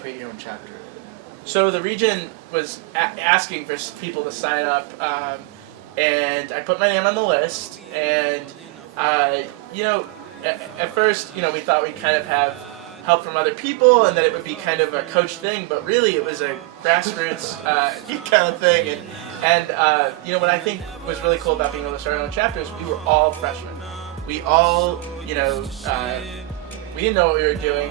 create your own chapter? So the region was asking for people to sign up, and I put my name on the list. And at first, we thought we'd kind of have help from other people, and that it would be kind of a coach thing. But really, it was a grassroots kind of thing. And what I think was really cool about being able to start our own chapter is we were all freshmen. We all, we didn't know what we were doing.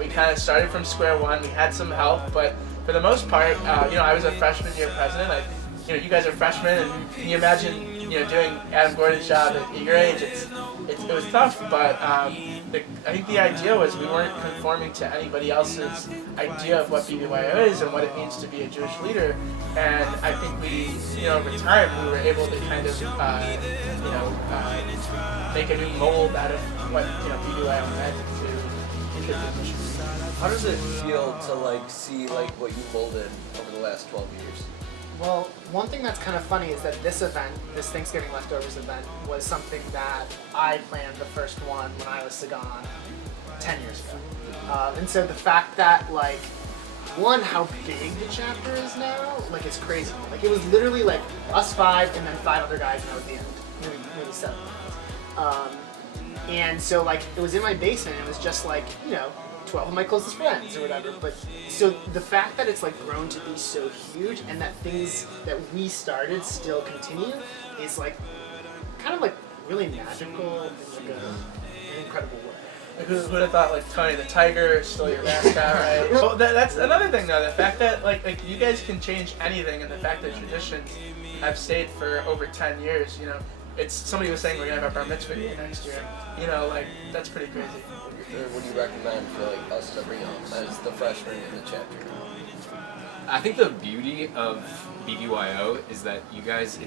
We kind of started from square one. We had some help, but for the most part, I was a freshman year president. You guys are freshmen, and can you imagine, doing Adam Gordon's job at your age? It was tough, but I think the idea was we weren't conforming to anybody else's idea of what BBYO is and what it means to be a Jewish leader. And I think we, over time, we were able to kind of, make a new mold out of what BBYO meant to the mission. How does it feel to see what you molded over the last 12 years? Well, one thing that's kind of funny is that this event, this Thanksgiving Leftovers event, was something that I planned the first one when I was Sagan 10 years ago. And so the fact that, one, how big the chapter is now, it's crazy. It was literally us 5 and then 5 other guys, and that was the end. Maybe 7. And so it was in my basement. It was just 12 of my closest friends or whatever. But so the fact that it's grown to be so huge, and that things that we started still continue, is kind of really magical in an incredible way. Who would have thought Tony the Tiger is still your mascot, right? Well, that's another thing though. The fact that you guys can change anything, and the fact that traditions have stayed for over 10 years. It's somebody was saying we're gonna have our bar mitzvah here next year. That's pretty crazy. What do you recommend for us to bring on as the freshmen in the chapter? I think the beauty of BBYO is that you guys,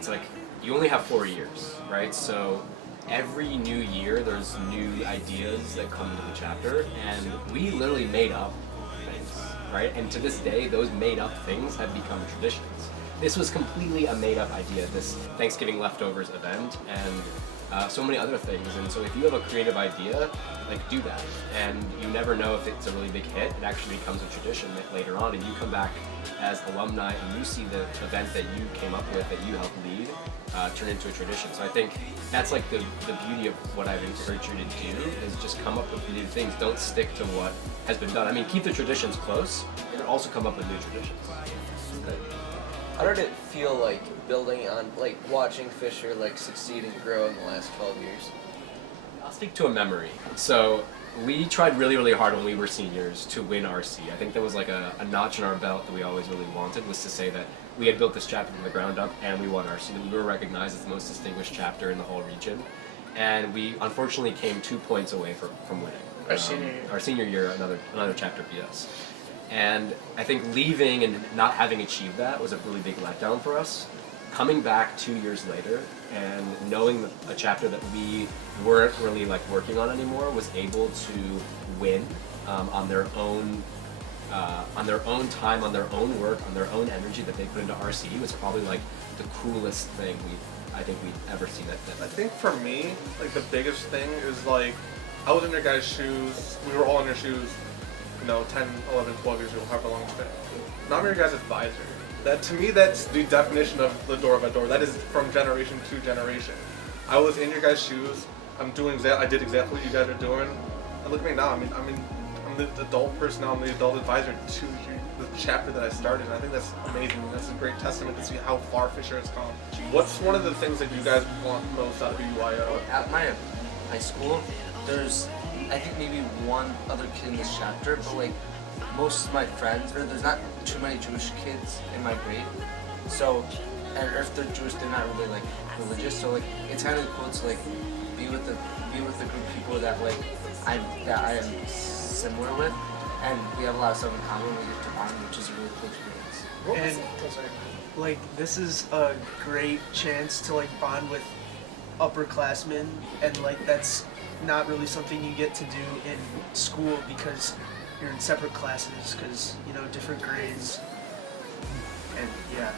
you only have 4 years, right? So every new year there's new ideas that come into the chapter, and we literally made up things, right? And to this day, those made up things have become traditions. This was completely a made up idea, this Thanksgiving Leftovers event, and so many other things. And so if you have a creative idea, do that. And you never know if it's a really big hit. It actually becomes a tradition that later on, and you come back as alumni and you see the event that you came up with, that you helped lead, turn into a tradition. So I think that's the beauty of what I've encouraged you to do, is just come up with new things. Don't stick to what has been done. I mean, keep the traditions close, and also come up with new traditions. Okay. How did it feel building on, watching Fisher succeed and grow in the last 12 years? I'll speak to a memory. So we tried really, really hard when we were seniors to win RC. I think there was a notch in our belt that we always really wanted, was to say that we had built this chapter from the ground up and we won RC. We were recognized as the most distinguished chapter in the whole region. And we unfortunately came 2 points away from winning. Our senior year, another chapter beat us. And I think leaving and not having achieved that was a really big letdown for us. Coming back 2 years later and knowing that a chapter that we weren't really working on anymore was able to win on their own time, on their own work, on their own energy that they put into RC was probably the coolest thing I think we've ever seen. I think for me, the biggest thing is I was in your guys' shoes. We were all in your shoes. 10, 11, 12 years ago, however long it's been. Now I'm your guys' advisor. That, to me, that's the definition of Vador. That is from generation to generation. I was in your guys' shoes. I did exactly what you guys are doing. And look at me now. I'm the adult person now. I'm the adult advisor to the chapter that I started. And I think that's amazing. That's a great testament to see how far Fisher has come. What's one of the things that you guys want most out of BYO? At my high school, there's I think maybe one other kid in this chapter, but most of my friends, or there's not too many Jewish kids in my grade. So, or if they're Jewish, they're not really religious. So it's kind of cool to be with the group of people that I am similar with, and we have a lot of stuff in common. We get to bond, which is a really cool experience. And this is a great chance to bond with upperclassmen, and that's not really something you get to do in school because you're in separate classes, because different grades, and yeah.